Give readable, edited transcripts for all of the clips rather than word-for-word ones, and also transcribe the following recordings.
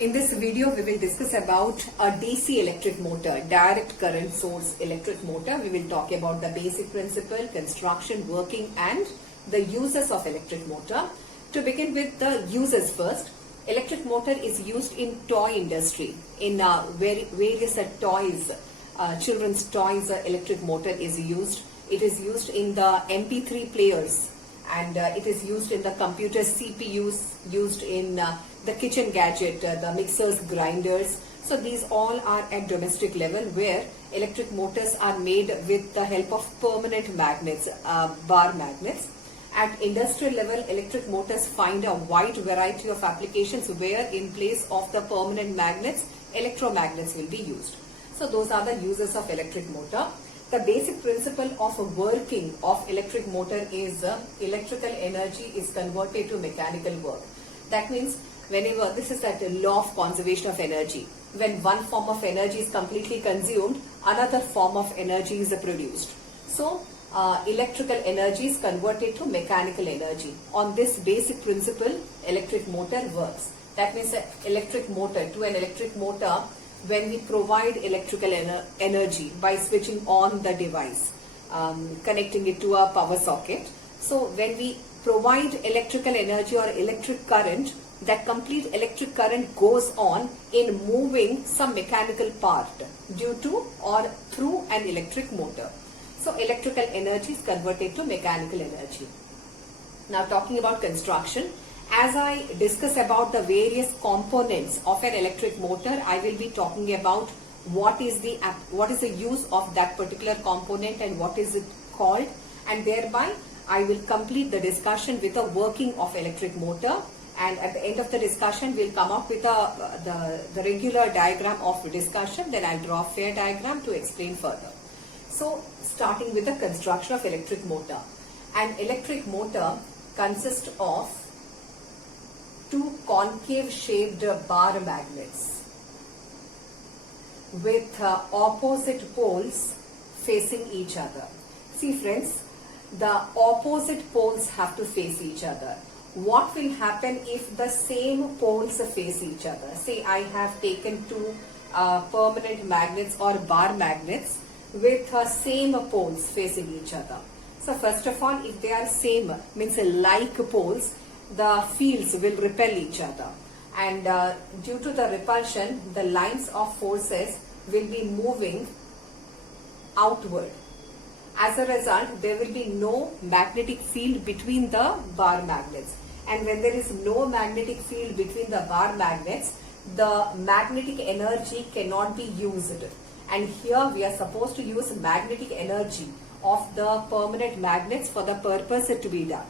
In this video, we will discuss about a DC electric motor, direct current source electric motor. We will talk about the basic principle, construction, working and the uses of electric motor. To begin with the uses first, electric motor is used in toy industry. In various toys, children's toys, electric motor is used. It is used in the MP3 players and it is used in the computer CPUs, used in the kitchen gadget, the mixers, grinders. So these all are at domestic level where electric motors are made with the help of permanent magnets, bar magnets. At industrial level, electric motors find a wide variety of applications where in place of the permanent magnets, electromagnets will be used. So those are the uses of electric motor. The basic principle of working of electric motor is electrical energy is converted to mechanical work. That means whenever, this is that law of conservation of energy. When one form of energy is completely consumed, another form of energy is produced. So electrical energy is converted to mechanical energy. On this basic principle, electric motor works. That means electric motor, to an electric motor, when we provide electrical energy by switching on the device, connecting it to a power socket. So when we provide electrical energy or electric current, that complete electric current goes on in moving some mechanical part due to or through an electric motor. So electrical energy is converted to mechanical energy. Now talking about construction, as I discuss about the various components of an electric motor, I will be talking about what is the use of that particular component and what is it called, and thereby I will complete the discussion with a working of electric motor, and at the end of the discussion we'll come up with the regular diagram of discussion. Then I'll draw a fair diagram to explain further. So starting with the construction of electric motor. An electric motor consists of two concave shaped bar magnets with opposite poles facing each other. See friends, the opposite poles have to face each other. What will happen if the same poles face each other? Say I have taken two permanent magnets or bar magnets with same poles facing each other. So first of all, if they are same, means like poles, the fields will repel each other, and due to the repulsion, the lines of forces will be moving outward. As a result, there will be no magnetic field between the bar magnets, and when there is no magnetic field between the bar magnets, the magnetic energy cannot be used. And here we are supposed to use magnetic energy of the permanent magnets for the purpose to be done.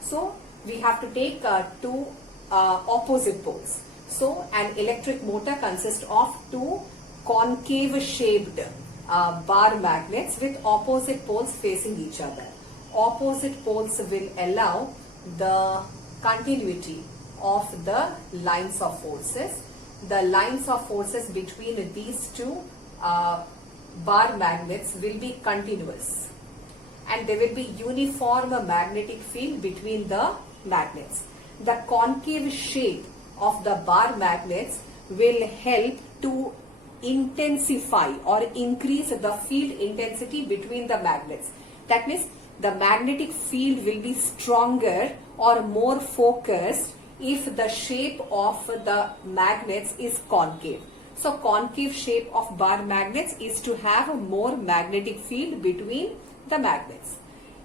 So we have to take two opposite poles. So an electric motor consists of two concave shaped bar magnets with opposite poles facing each other. Opposite poles will allow the continuity of the lines of forces. The lines of forces between these two bar magnets will be continuous, and there will be uniform magnetic field between the magnets. The concave shape of the bar magnets will help to intensify or increase the field intensity between the magnets. That means the magnetic field will be stronger or more focused if the shape of the magnets is concave. So concave shape of bar magnets is to have a more magnetic field between the magnets.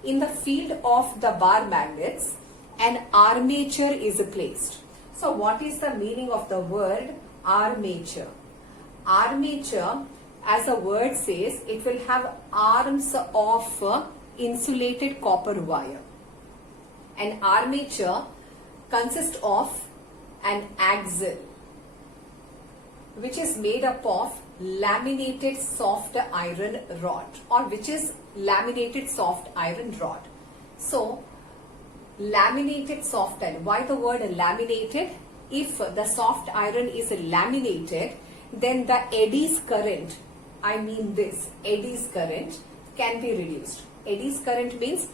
In the field of the bar magnets, an armature is placed. So what is the meaning of the word armature? Armature, as the word says, it will have arms of insulated copper wire. An armature consists of an axle which is made up of laminated soft iron rod, or which is laminated soft iron rod. So laminated soft iron, why the word laminated? If the soft iron is laminated, then the eddies current, I mean this eddies current, can be reduced. Eddies current means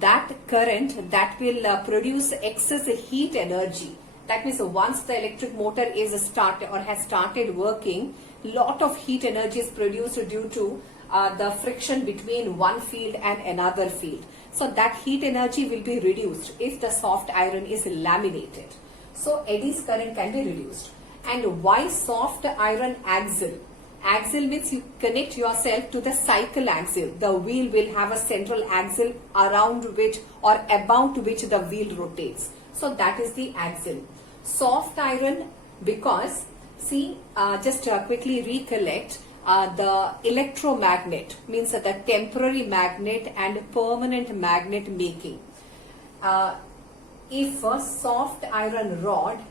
that current that will produce excess heat energy That means once the electric motor is started or has started working, lot of heat energy is produced due to the friction between one field and another field. So that heat energy will be reduced if the soft iron is laminated. So eddies current can be reduced. And why soft iron axle? Axle means you connect yourself to the cycle axle. The wheel will have a central axle around which or about which the wheel rotates. So that is the axle. Soft iron because, see, just quickly recollect, the electromagnet means the temporary magnet and permanent magnet making. If a soft iron rod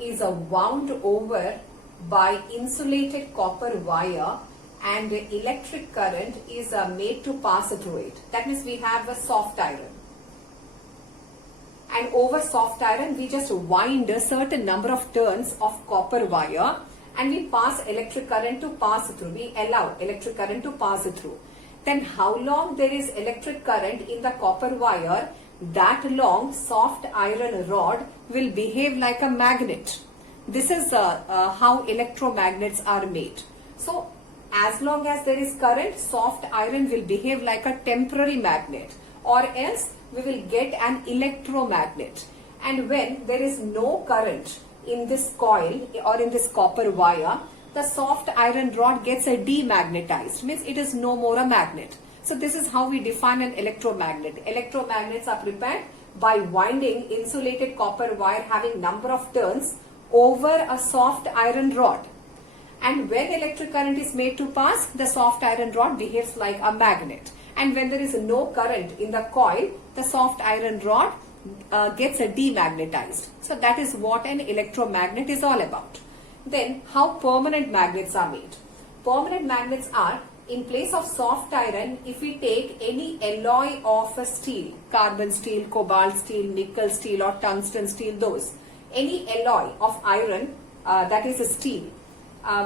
is wound over by insulated copper wire and electric current is made to pass through it. That means we have a soft iron. And over soft iron we just wind a certain number of turns of copper wire and we pass electric current to pass through. We allow electric current to pass through. Then how long there is electric current in the copper wire, that long soft iron rod will behave like a magnet. This is how electromagnets are made. So as long as there is current, soft iron will behave like a temporary magnet, or else we will get an electromagnet. And when there is no current in this coil or in this copper wire, the soft iron rod gets demagnetized, means it is no more a magnet. So this is how we define an electromagnet. Electromagnets are prepared by winding insulated copper wire having number of turns over a soft iron rod. And when electric current is made to pass, the soft iron rod behaves like a magnet. And when there is no current in the coil, the soft iron rod gets demagnetized. So that is what an electromagnet is all about. Then how permanent magnets are made. Permanent magnets are, in place of soft iron, if we take any alloy of a steel, carbon steel, cobalt steel, nickel steel or tungsten steel, those, any alloy of iron, that is a steel,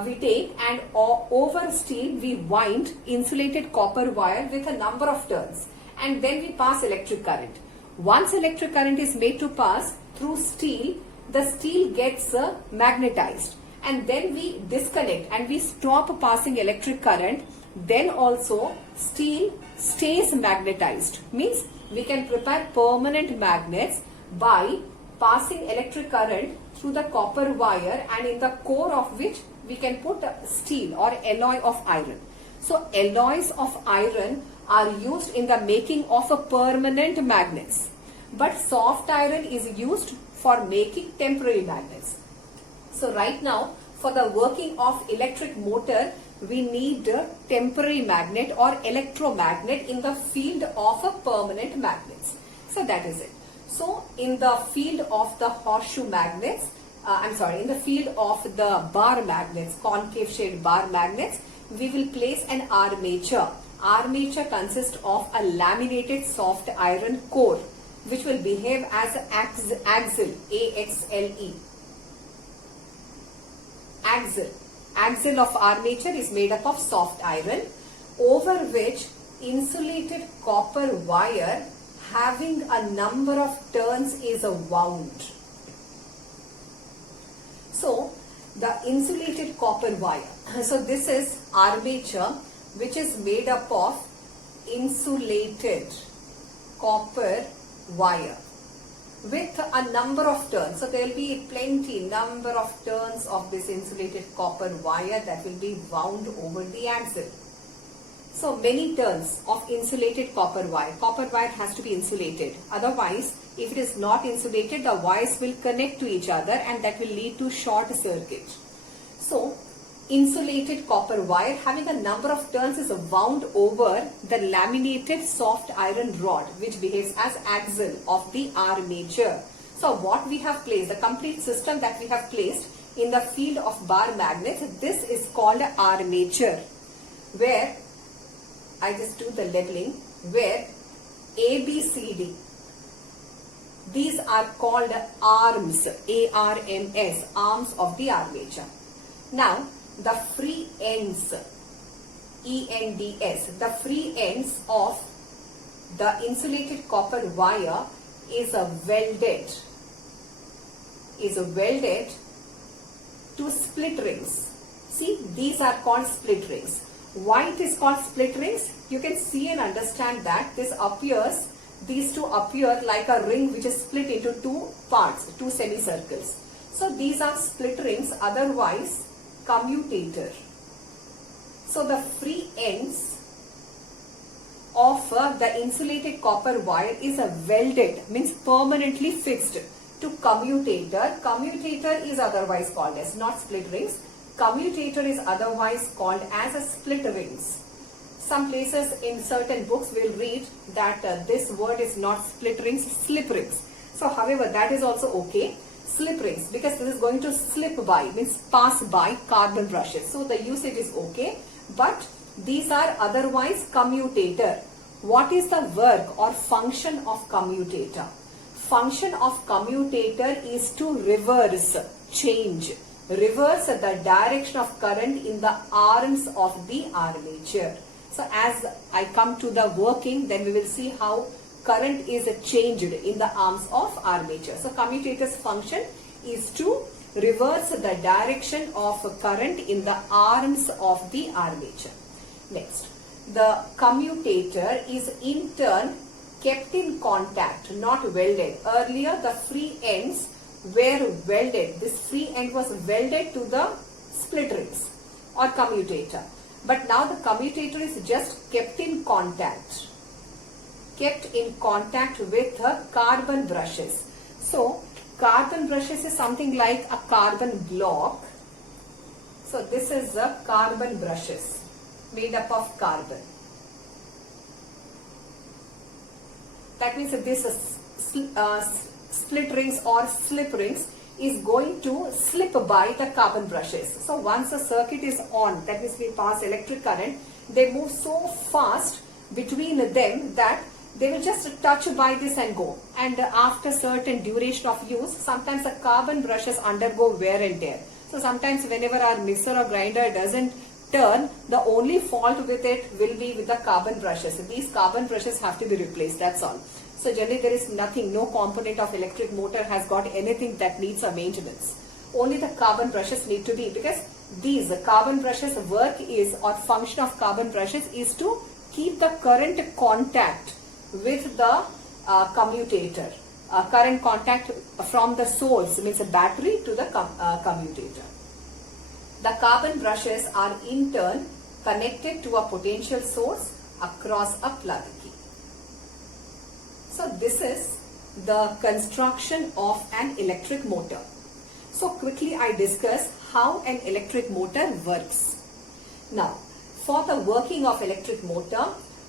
we take, and over steel we wind insulated copper wire with a number of turns, and then we pass electric current. Once electric current is made to pass through steel, the steel gets magnetized, and then we disconnect and we stop passing electric current. Then also steel stays magnetized, means we can prepare permanent magnets by passing electric current through the copper wire, and in the core of which we can put steel or alloy of iron. So alloys of iron are used in the making of a permanent magnets, but soft iron is used for making temporary magnets. So right now, for the working of electric motor, we need a temporary magnet or electromagnet in the field of a permanent magnets. So that is it. So in the field of the horseshoe magnets, in the field of the bar magnets, concave shaped bar magnets, we will place an armature. Armature consists of a laminated soft iron core which will behave as axle, A-X-L-E. Axle of armature is made up of soft iron over which insulated copper wire having a number of turns is wound. So the insulated copper wire. So this is armature which is made up of insulated copper wire with a number of turns. So there will be number of turns of this insulated copper wire that will be wound over the axle. So many turns of insulated copper wire. Copper wire has to be insulated. Otherwise, if it is not insulated, the wires will connect to each other and that will lead to short circuit. So insulated copper wire having a number of turns is wound over the laminated soft iron rod which behaves as axle of the armature. So what we have placed, the complete system that we have placed in the field of bar magnets, this is called armature, where I just do the labeling, where A, B, C, D, these are called arms, A-R-M-S, arms of the armature. Now the free ends, E-N-D-S, the free ends of the insulated copper wire is welded is welded to split rings. See, these are called split rings. Why it is called split rings? You can see and understand that these two appear like a ring which is split into two parts, two semicircles. So these are split rings, otherwise commutator. So the free ends of the insulated copper wire is welded, means permanently fixed to commutator. Commutator is otherwise called as, not split rings. Commutator is otherwise called as a split rings. Some places in certain books will read that this word is not split rings, slip rings. So however, that is also okay. Slip rings, because this is going to slip by, means pass by carbon brushes. So the usage is okay. But these are otherwise commutator. What is the work or function of commutator? Function of commutator is to reverse, change, reverse the direction of current in the arms of the armature. So as I come to the working, then we will see how current is changed in the arms of armature. So commutator's function is to reverse the direction of current in the arms of the armature. Next, the commutator is in turn kept in contact, not welded. Earlier the free ends were welded. This free end was welded to the split rings or commutator. But now the commutator is just kept in contact. Kept in contact with carbon brushes. So carbon brushes is something like a carbon block. So this is the carbon brushes made up of carbon. That means that this split rings or slip rings is going to slip by the carbon brushes. So once the circuit is on, that means we pass electric current, they move so fast between them that they will just touch by this and go. And after certain duration of use, sometimes the carbon brushes undergo wear and tear. So sometimes whenever our mixer or grinder doesn't turn, the only fault with it will be with the carbon brushes. These carbon brushes have to be replaced, that's all. So generally there is nothing, no component of electric motor has got anything that needs a maintenance. Only the carbon brushes need to be, because these carbon brushes work is, or function of carbon brushes is to keep the current contact with the commutator. Current contact from the source, means a battery, to the commutator. The carbon brushes are in turn connected to a potential source across a plug key. So this is the construction of an electric motor. So quickly I discuss how an electric motor works. Now, for the working of electric motor,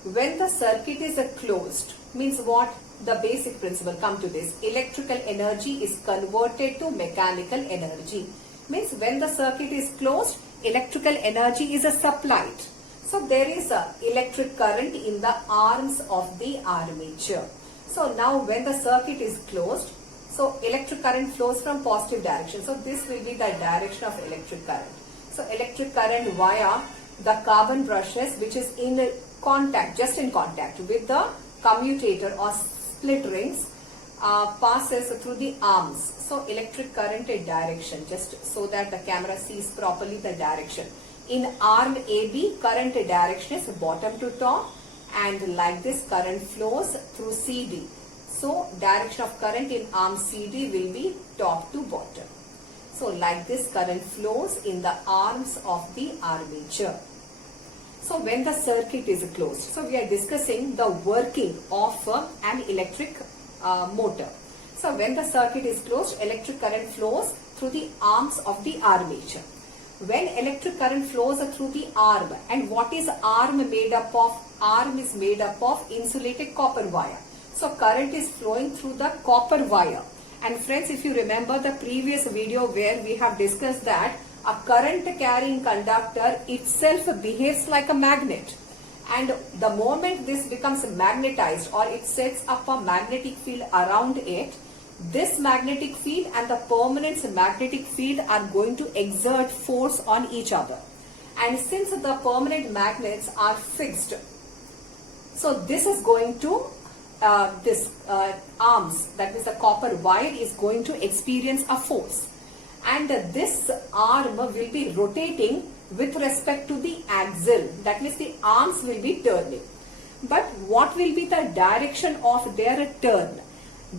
when the circuit is closed, means what? The basic principle, come to this. Electrical energy is converted to mechanical energy. Means when the circuit is closed, electrical energy is supplied. So there is a electric current in the arms of the armature. So now when the circuit is closed, so electric current flows from positive direction. So this will be the direction of electric current. So electric current via the carbon brushes, which is in contact, just in contact with the commutator or split rings, passes through the arms. So electric current direction, just so that the camera sees properly the direction. In arm AB, current direction is bottom to top, and like this current flows through CD. So direction of current in arm CD will be top to bottom. So like this current flows in the arms of the armature. So when the circuit is closed, so we are discussing the working of an electric motor. So when the circuit is closed, electric current flows through the arms of the armature. When electric current flows through the arm, and what is arm made up of? Arm is made up of insulated copper wire. So current is flowing through the copper wire. And friends, if you remember the previous video where we have discussed that a current carrying conductor itself behaves like a magnet. And the moment this becomes magnetized, or it sets up a magnetic field around it, this magnetic field and the permanent magnetic field are going to exert force on each other. And since the permanent magnets are fixed, so this is going to this arms, that means the copper wire, is going to experience a force, and this arm will be rotating with respect to the axle, that means the arms will be turning. But what will be the direction of their turn?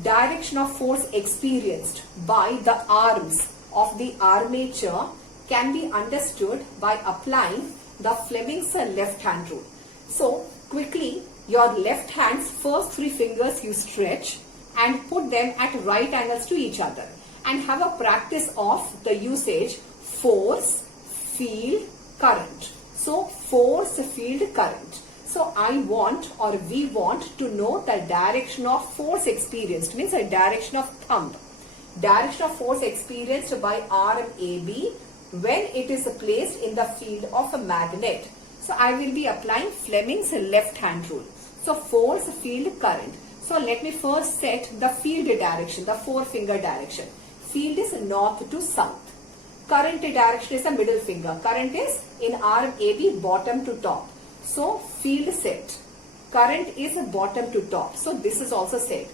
Direction of force experienced by the arms of the armature can be understood by applying the Fleming's left hand rule. So quickly, your left hand's first 3 fingers you stretch and put them at right angles to each other, and have a practice of the usage force, field, current. So force, field, current. So I want, or we want to know the direction of force experienced, means a direction of thumb. Direction of force experienced by arm AB when it is placed in the field of a magnet. So I will be applying Fleming's left hand rule. So force, field, current. So let me first set the field direction, the 4-finger direction. Field is north to south. Current direction is a middle finger. Current is in arm AB, bottom to top. So field set. Current is bottom to top. So this is also set.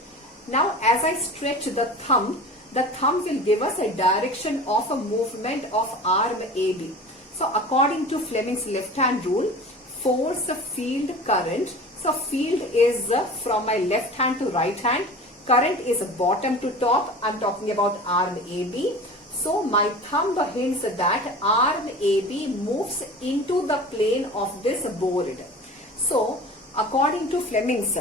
Now as I stretch the thumb will give us a direction of a movement of arm AB. So according to Fleming's left hand rule, force, field, current. So field is from my left hand to right hand. Current is bottom to top. I'm talking about arm AB. So my thumb hints that arm AB moves into the plane of this board. So according to Fleming's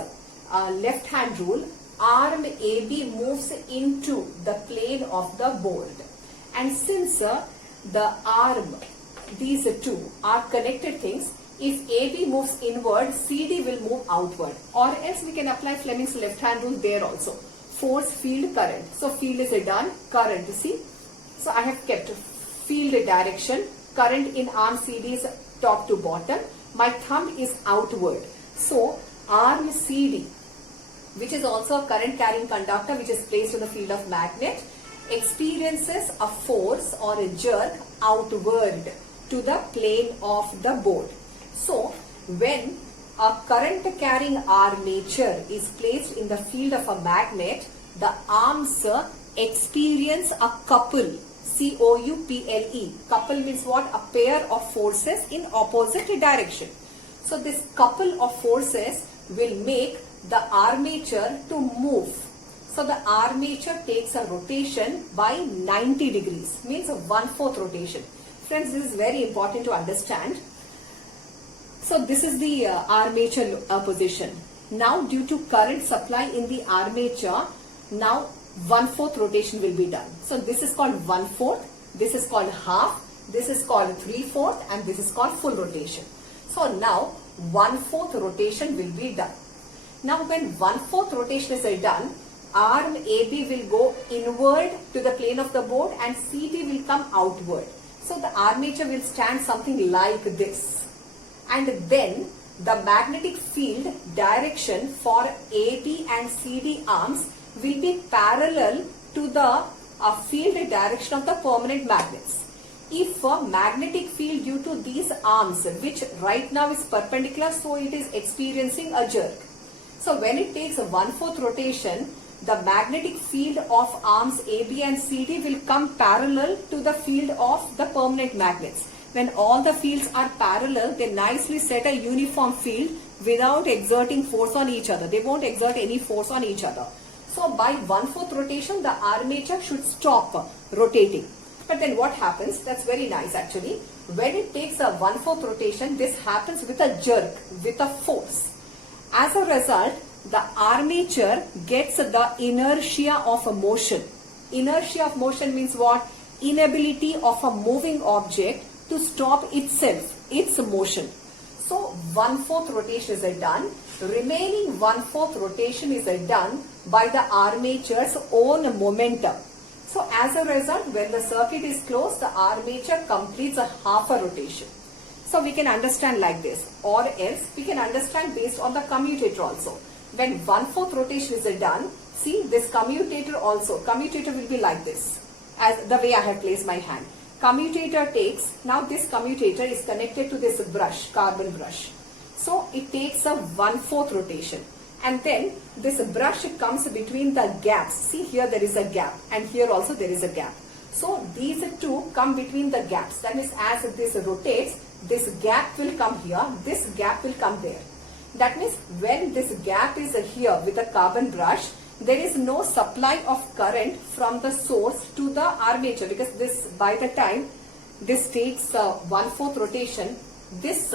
left hand rule, arm AB moves into the plane of the board. And since the arm, these two are connected things, if AB moves inward, CD will move outward. Or else we can apply Fleming's left hand rule there also. Force, field, current. So field is done, current, see. So I have kept field direction, current in arm CD is top to bottom. My thumb is outward. So arm CD, which is also a current carrying conductor which is placed in the field of magnet, experiences a force or a jerk outward to the plane of the board. So when a current carrying armature is placed in the field of a magnet, the arms experience a couple, C-O-U-P-L-E. Couple means what? A pair of forces in opposite direction. So this couple of forces will make the armature to move. So the armature takes a rotation by 90 degrees, means a 1/4 rotation. Friends, this is very important to understand. So this is the armature position. Now due to current supply in the armature, now 1/4 rotation will be done. So this is called 1/4, this is called half, this is called 3/4, and this is called full rotation. So now 1/4 rotation will be done. Now when 1/4 rotation is done, arm AB will go inward to the plane of the board and CD will come outward. So the armature will stand something like this. And then the magnetic field direction for AB and CD arms will be parallel to the field direction of the permanent magnets. If a magnetic field due to these arms, which right now is perpendicular, so it is experiencing a jerk. So when it takes a 1/4 rotation, the magnetic field of arms AB and CD will come parallel to the field of the permanent magnets. When all the fields are parallel, they nicely set a uniform field without exerting force on each other. They won't exert any force on each other. So by 1/4 rotation, the armature should stop rotating. But then what happens? That's very nice actually. When it takes a 1/4 rotation, this happens with a jerk, with a force. As a result, the armature gets the inertia of a motion. Inertia of motion means what? Inability of a moving object to stop itself, its motion. So 1/4 rotation is done. Remaining 1/4 rotation is done by the armature's own momentum. So as a result, when the circuit is closed, the armature completes a half a rotation. So we can understand like this, or else we can understand based on the commutator also. When 1/4 rotation is done, see this commutator also, commutator will be like this, as the way I have placed my hand. Commutator takes, now this commutator is connected to this brush, carbon brush. So it takes a 1/4 rotation. and then this brush comes between the gaps. See, here there is a gap and here also there is a gap. So these two come between the gaps. That means as this rotates, this gap will come here, this gap will come there. That means when this gap is here with a carbon brush, there is no supply of current from the source to the armature, because this, by the time this takes 1/4 rotation, this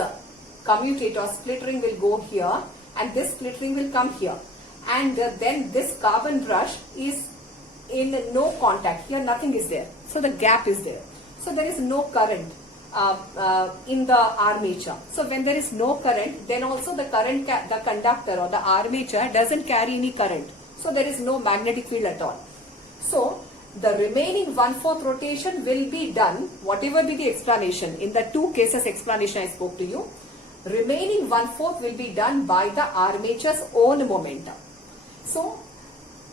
commutator or split ring will go here and this split ring will come here, and then this carbon brush is in no contact. Here nothing is there, so the gap is there, so there is no current in the armature. So when there is no current, then also the current, the conductor or the armature doesn't carry any current, so there is no magnetic field at all. So the remaining 1/4 rotation will be done, whatever be the explanation, in the two cases explanation I spoke to you, remaining 1/4 will be done by the armature's own momentum. So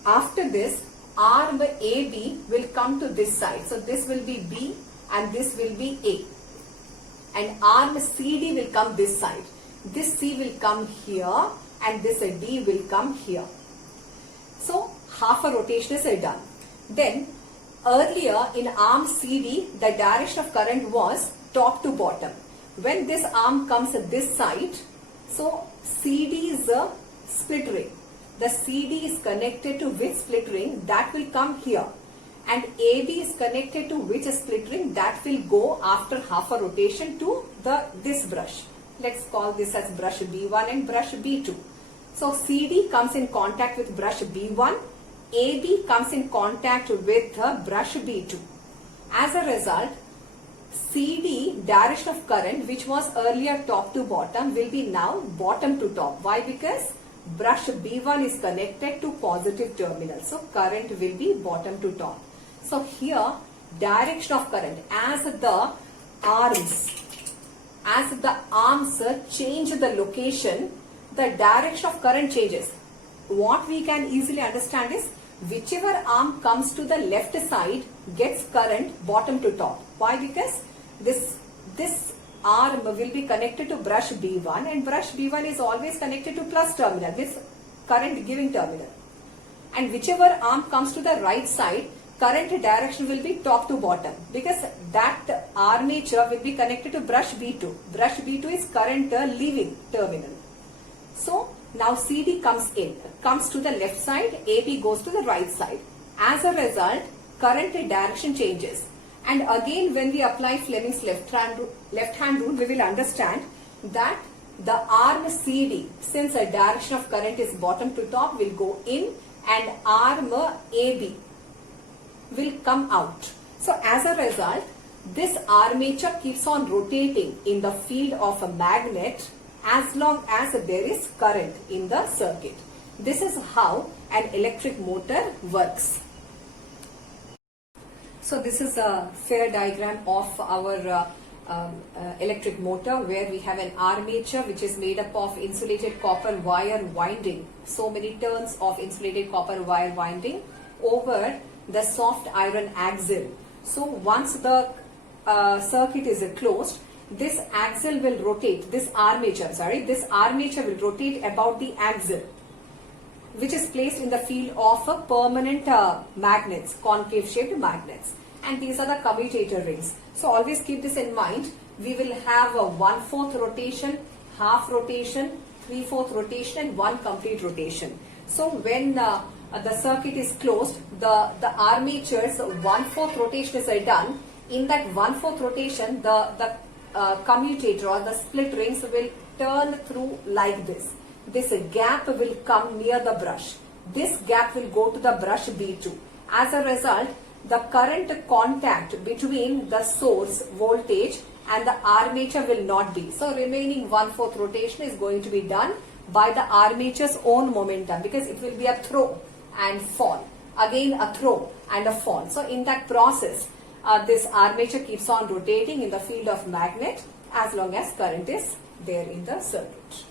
after this, arm AB will come to this side. So this will be B and this will be A. And arm CD will come this side. This C will come here and this D will come here. So half a rotation is done. Then earlier in arm CD, the direction of current was top to bottom. When this arm comes this side, so CD is a split ring. The CD is connected to which split ring? That will come here. And AB is connected to which split ring? That will go after half a rotation to this brush. Let's call this as brush B1 and brush B2. So CD comes in contact with brush B1. AB comes in contact with brush B2. As a result, CD direction of current, which was earlier top to bottom, will be now bottom to top. Why? Because brush B1 is connected to positive terminal. So current will be bottom to top. So here direction of current, as the arms change the location, the direction of current changes. What we can easily understand is whichever arm comes to the left side gets current bottom to top. Why? Because this arm will be connected to brush B1 and brush B1 is always connected to plus terminal, this current giving terminal. And whichever arm comes to the right side, current direction will be top to bottom, because that armature will be connected to brush B2. Brush B2 is current leaving terminal. So now CD comes to the left side, AB goes to the right side. As a result, current direction changes. And again, when we apply Fleming's left hand rule, we will understand that the arm CD, since the direction of current is bottom to top, will go in, and arm AB will come out. So as a result, this armature keeps on rotating in the field of a magnet as long as there is current in the circuit. This is how an electric motor works. So this is a fair diagram of our electric motor, where we have an armature which is made up of insulated copper wire winding, so many turns of insulated copper wire winding over the soft iron axle. So once the circuit is closed, this axle will rotate, this armature will rotate about the axle, which is placed in the field of permanent magnets, concave shaped magnets. And these are the commutator rings. So always keep this in mind. We will have a 1/4 rotation, half rotation, 3/4 rotation and one complete rotation. So when the circuit is closed, the armature's 1/4 rotation is done. In that 1/4 rotation, the commutator or the split rings will turn through like this. This gap will come near the brush. This gap will go to the brush B2. As a result, the current contact between the source voltage and the armature will not be. So remaining 1/4 rotation is going to be done by the armature's own momentum, because it will be a throw and fall. Again a throw and a fall. So in that process, this armature keeps on rotating in the field of magnet as long as current is there in the circuit.